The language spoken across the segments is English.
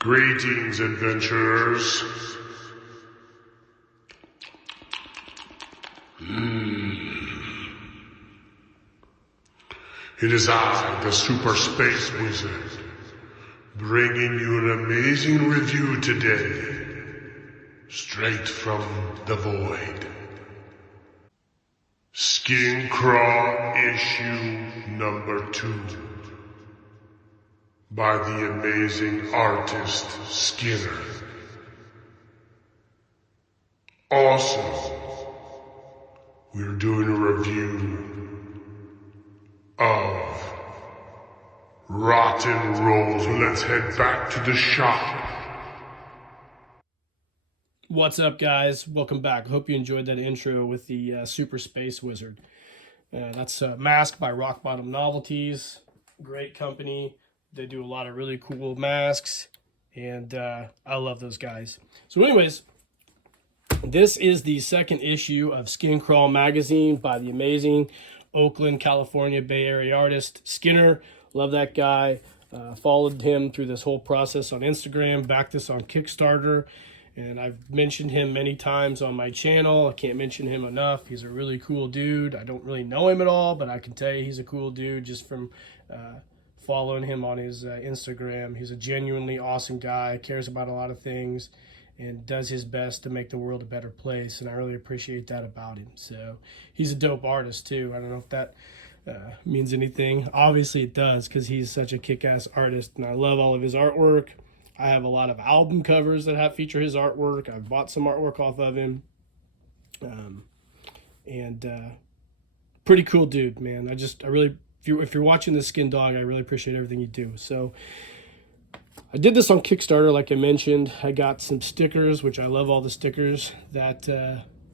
Greetings, adventurers. It is I, the Super Space Wizard, bringing you an amazing review today, straight from the void. Skin Crawl Issue number 2 by the amazing artist Skinner. Also, we're doing a review of Rotten Rollie. Let's head back to the shop. What's up, guys? Welcome back. Hope you enjoyed that intro with the Super Space Wizard. That's a mask by Rock Bottom Novelties. Great company. They do a lot of really cool masks, and I love those guys. So anyways, this is the second issue of Skin Crawl magazine by the amazing Oakland, California, Bay Area artist Skinner. Love that guy. Followed him through this whole process on Instagram, backed this on Kickstarter, and I've mentioned him many times on my channel. I can't mention him enough. He's a really cool dude. I don't really know him at all, but I can tell you he's a cool dude just from following him on his Instagram. He's a genuinely awesome guy, cares about a lot of things, and does his best to make the world a better place, and I really appreciate that about him. So he's a dope artist too. I don't know if that means anything. Obviously it does, because he's such a kick-ass artist, and I love all of his artwork. I have a lot of album covers that feature his artwork. I've bought some artwork off of him, and pretty cool dude, man. I really, if you're watching this Skin Dog, I really appreciate everything you do. So I did this on Kickstarter, like I mentioned. I got some stickers, which I love all the stickers that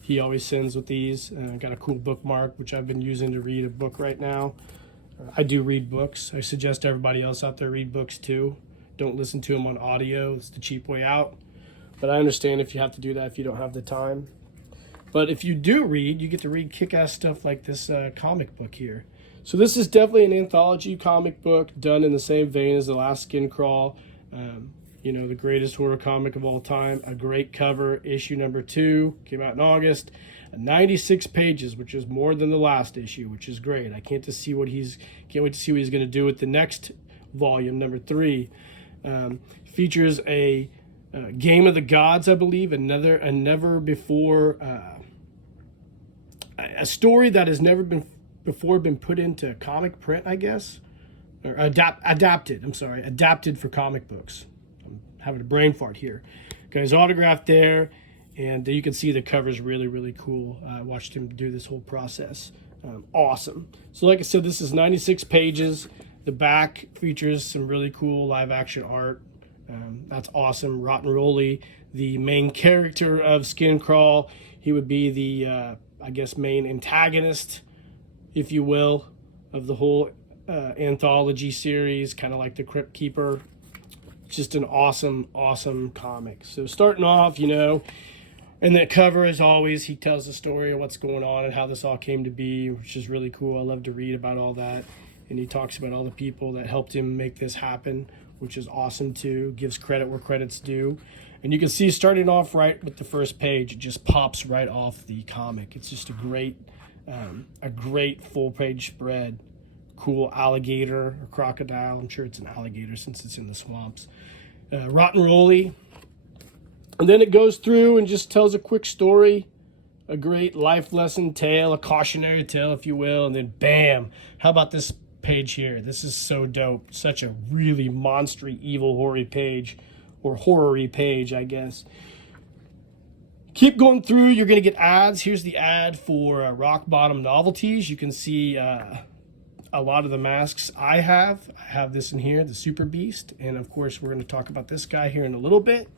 he always sends with these. I got a cool bookmark, which I've been using to read a book right now. I do read books. I suggest everybody else out there read books too. Don't listen to them on audio. It's the cheap way out. But I understand if you have to do that if you don't have the time. But if you do read, you get to read kick-ass stuff like this comic book here. So this is definitely an anthology comic book done in the same vein as the last Skin Crawl. You know, the greatest horror comic of all time. A great cover. Issue number 2 came out in August. 96 pages, which is more than the last issue, which is great. I can't wait to see what he's going to do with the next volume, number 3. Features a Game of the Gods, I believe, a never before a story that has never been put into comic print, I guess, or adapted for comic books. I'm having a brain fart here. Got his autograph there, and you can see the cover's really cool. I watched him do this whole process. Awesome. So like I said, this is 96 pages. The back features some really cool live action art. That's awesome. Rotten Rollie, the main character of Skin Crawl, he would be the, I guess, main antagonist, if you will, of the whole anthology series, kind of like the Crypt Keeper. It's just an awesome comic. So starting off, you know, and the cover, as always, he tells the story of what's going on and how this all came to be, which is really cool. I love to read about all that. And he talks about all the people that helped him make this happen, which is awesome too. Gives credit where credit's due. And you can see starting off right with the first page, it just pops right off the comic. It's just a great full page spread. Cool alligator or crocodile. I'm sure it's an alligator since it's in the swamps. Rotten Rollie. And then it goes through and just tells a quick story. A great life lesson tale, a cautionary tale, if you will. And then bam, how about this page here? This is so dope. Such a really monstery, evil, horror-y page, or horror-y page, I guess. Keep going through. You're going to get ads. Here's the ad for Rock Bottom Novelties. You can see a lot of the masks I have. I have this in here, the Super Beast. And, of course, we're going to talk about this guy here in a little bit.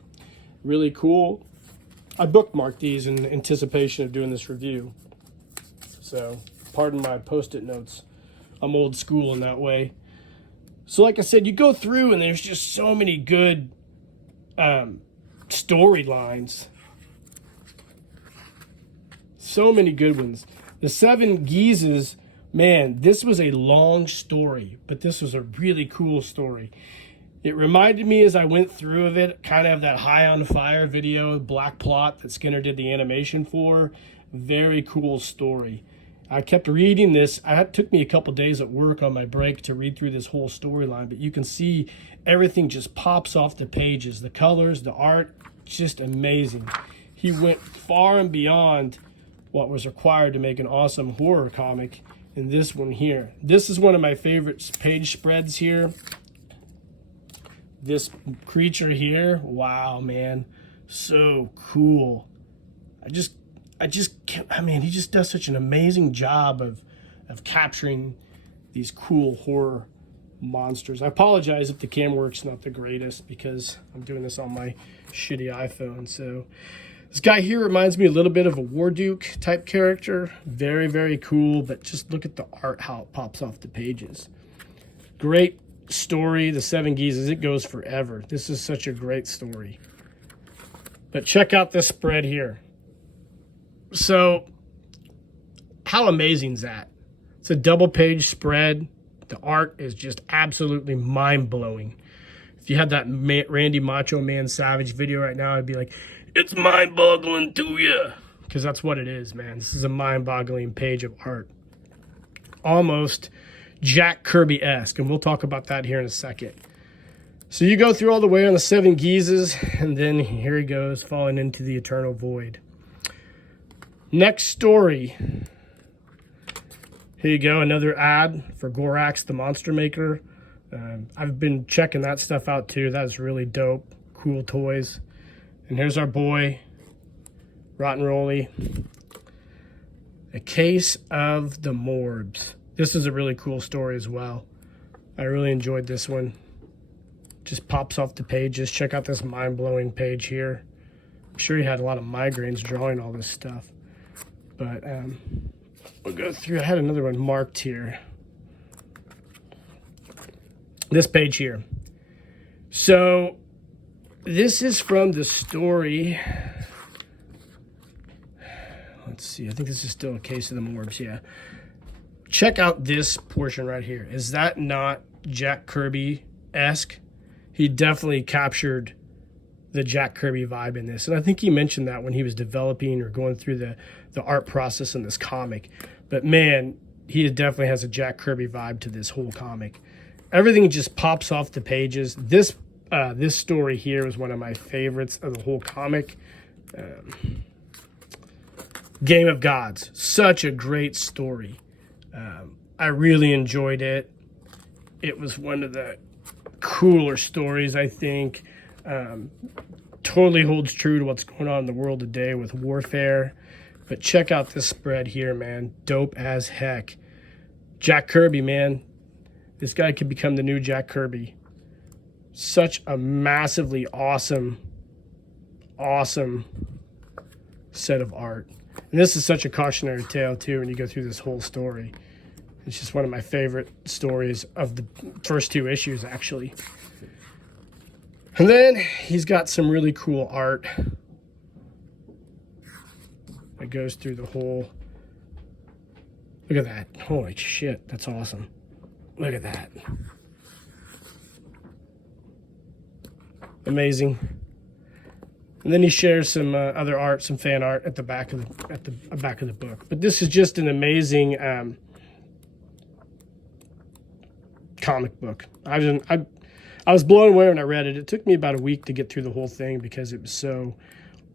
Really cool. I bookmarked these in anticipation of doing this review. So, pardon my post-it notes. I'm old school in that way. So like I said, you go through and there's just so many good storylines. So many good ones. The Seven Geezes, man, this was a long story, but this was a really cool story. It reminded me as I went through of it, kind of that High on Fire video, Black Plot that Skinner did the animation for. Very cool story. I kept reading this. It took me a couple days at work on my break to read through this whole storyline, but you can see everything just pops off the pages. The colors, the art, just amazing. He went far and beyond what was required to make an awesome horror comic in this one here. This is one of my favorite page spreads here. This creature here, wow, man, so cool. I mean, he just does such an amazing job of capturing these cool horror monsters. I apologize if the camera work's not the greatest because I'm doing this on my shitty iPhone. So this guy here reminds me a little bit of a Warduke type character. Very, very cool, but just look at the art, how it pops off the pages. Great story, The Seven Geezes. It goes forever. This is such a great story. But check out this spread here. So how amazing is that? It's a double page spread. The art is just absolutely mind-blowing. If you had that Randy Macho Man Savage video right now, I'd be like, it's mind-boggling to you. Because that's what it is, man. This is a mind-boggling page of art. Almost Jack Kirby-esque, and we'll talk about that here in a second. So you go through all the way on the Seven Geezes, and then here he goes, falling into the eternal void. Next story. Here you go, another ad for Gorax, the Monster Maker. I've been checking that stuff out too. That's really dope. Cool toys. And here's our boy, Rotten Rollie. A Case of the Morbs. This is a really cool story as well. I really enjoyed this one. Just pops off the pages. Check out this mind-blowing page here. I'm sure he had a lot of migraines drawing all this stuff. But we'll go through. I had another one marked here. This page here. So this is from the story. Let's see. I think this is still A Case of the Morbs. Yeah. Check out this portion right here. Is that not Jack Kirby-esque? He definitely captured the Jack Kirby vibe in this. And I think he mentioned that when he was developing or going through the art process in this comic. But man, he definitely has a Jack Kirby vibe to this whole comic. Everything just pops off the pages. This story here is one of my favorites of the whole comic. Game of Gods. Such a great story. I really enjoyed it. It was one of the cooler stories, I think. Totally holds true to what's going on in the world today with warfare. But check out this spread here, man. Dope as heck. Jack Kirby, man. This guy could become the new Jack Kirby. Such a massively awesome set of art. And this is such a cautionary tale, too, when you go through this whole story. It's just one of my favorite stories of the first two issues, actually. And then he's got some really cool art that goes through the whole... Look at that. Holy shit, that's awesome. Look at that. Amazing. And then he shares some other art, some fan art at the back of the book. But this is just an amazing comic book. I was blown away when I read it. It took me about a week to get through the whole thing because it was so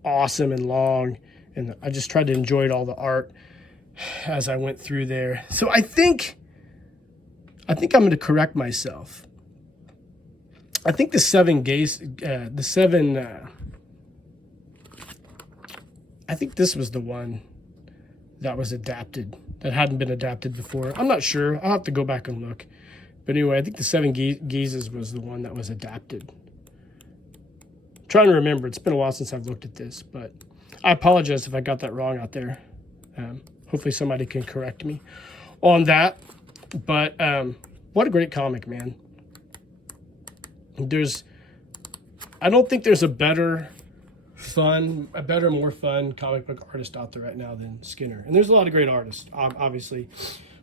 awesome and long, and I just tried to enjoy all the art as I went through there. So I think I'm going to correct myself. I think I think this was the one that was adapted, that hadn't been adapted before. I'm not sure. I'll have to go back and look. But anyway, I think the Seven Geezes was the one that was adapted. I'm trying to remember. It's been a while since I've looked at this, but I apologize if I got that wrong out there. Hopefully somebody can correct me on that. But what a great comic, man. I don't think there's a more fun comic book artist out there right now than Skinner. And there's a lot of great artists, obviously.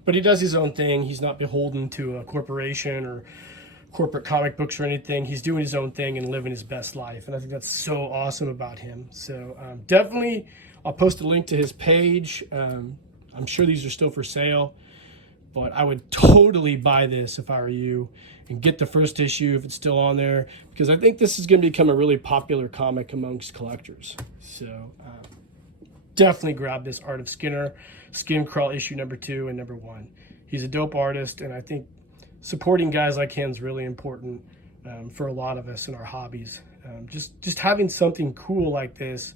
But he does his own thing. He's not beholden to a corporation or corporate comic books or anything. He's doing his own thing and living his best life. And I think that's so awesome about him. So definitely, I'll post a link to his page. I'm sure these are still for sale, but I would totally buy this if I were you and get the first issue if it's still on there, because I think this is going to become a really popular comic amongst collectors. So definitely grab this Art of Skinner, Skin Crawl issue number 2 and number 1. He's a dope artist, and I think supporting guys like him is really important for a lot of us in our hobbies. Just having something cool like this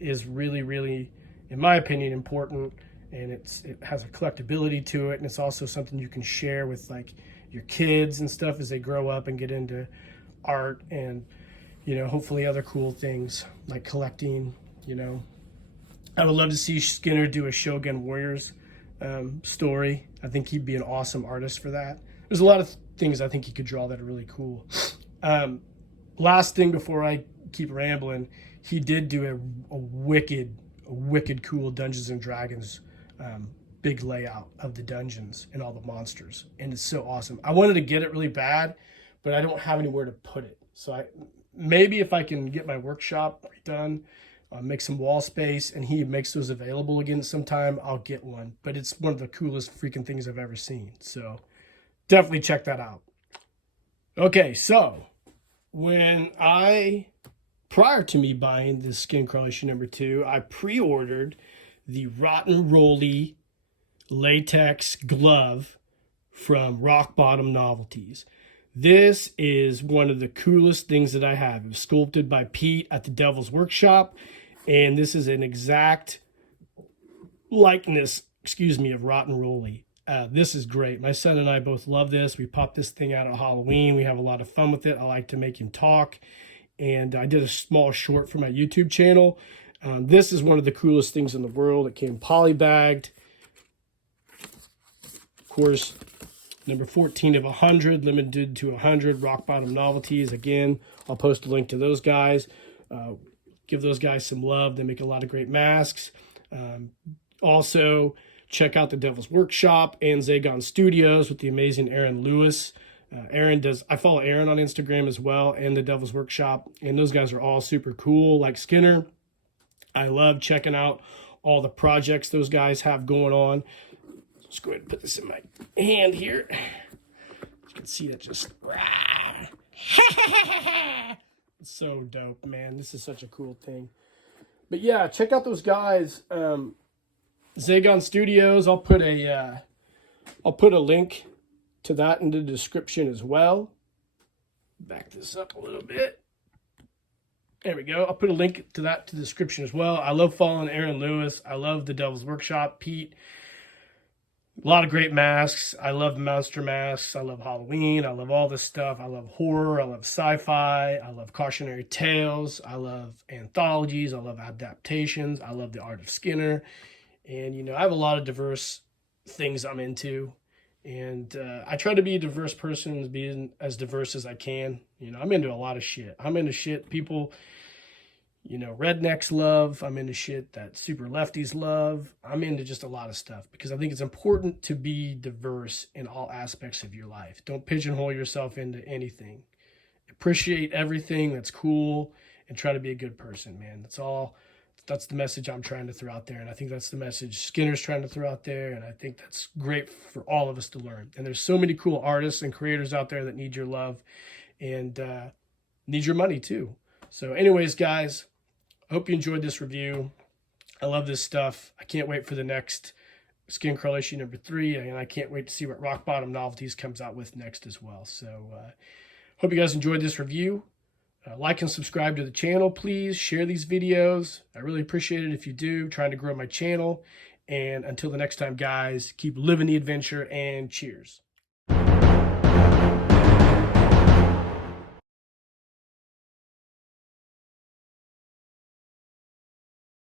is really, really, in my opinion, important, and it has a collectability to it, and it's also something you can share with like your kids and stuff as they grow up and get into art and, you know, hopefully other cool things like collecting. You know, I would love to see Skinner do a Shogun Warriors story. I think he'd be an awesome artist for that. There's a lot of things I think he could draw that are really cool. Last thing before I keep rambling, he did do a wicked cool Dungeons and Dragons big layout of the dungeons and all the monsters, and it's so awesome. I wanted to get it really bad, but I don't have anywhere to put it. So maybe if I can get my workshop done, make some wall space, and he makes those available again sometime, I'll get one. But it's one of the coolest freaking things I've ever seen. So definitely check that out. Okay, so prior to me buying this Skin Crawl issue number 2, I pre-ordered the Rotten Rollie Latex glove from Rock Bottom Novelties. This is one of the coolest things that I have. It was sculpted by Pete at the Devil's Workshop, and this is an exact likeness, of Rotten Rollie. This is great. My son and I both love this. We popped this thing out at Halloween. We have a lot of fun with it. I like to make him talk, and I did a small short for my YouTube channel. This is one of the coolest things in the world. It came polybagged. Of course, number 14 of 100, limited to 100, Rock Bottom Novelties. Again, I'll post a link to those guys. Give those guys some love. They make a lot of great masks. Also, check out the Devil's Workshop and Zagon Studios with the amazing Aaron Lewis. I follow Aaron on Instagram as well, and the Devil's Workshop, and those guys are all super cool. Like Skinner, I love checking out all the projects those guys have going on. Let's go ahead and put this in my hand here. You can see that just... It's so dope, man. This is such a cool thing. But yeah, check out those guys. Zagon Studios, I'll put a link to that in the description as well. Back this up a little bit. There we go. I'll put a link to that to the description as well. I love following Aaron Lewis. I love the Devil's Workshop, Pete. A lot of great masks. I love monster masks. I love Halloween. I love all this stuff. I love horror. I love sci-fi. I love cautionary tales. I love anthologies. I love adaptations. I love the Art of Skinner. And, you know, I have a lot of diverse things I'm into. And I try to be a diverse person, being as diverse as I can. You know, I'm into a lot of shit. I'm into shit people, you know, rednecks love. I'm into shit that super lefties love. I'm into just a lot of stuff because I think it's important to be diverse in all aspects of your life. Don't pigeonhole yourself into anything. Appreciate everything that's cool and try to be a good person, man. That's the message I'm trying to throw out there, and I think that's the message Skinner's trying to throw out there, and I think that's great for all of us to learn. And there's so many cool artists and creators out there that need your love and need your money too. So anyways, guys, I hope you enjoyed this review. I love this stuff. I can't wait for the next Skin Crawl issue number 3, and I can't wait to see what Rock Bottom Novelties comes out with next as well. So hope you guys enjoyed this review. Like and subscribe to the channel, please. Share these videos. I really appreciate it if you do. Trying to grow my channel. And until the next time, guys, keep living the adventure and cheers.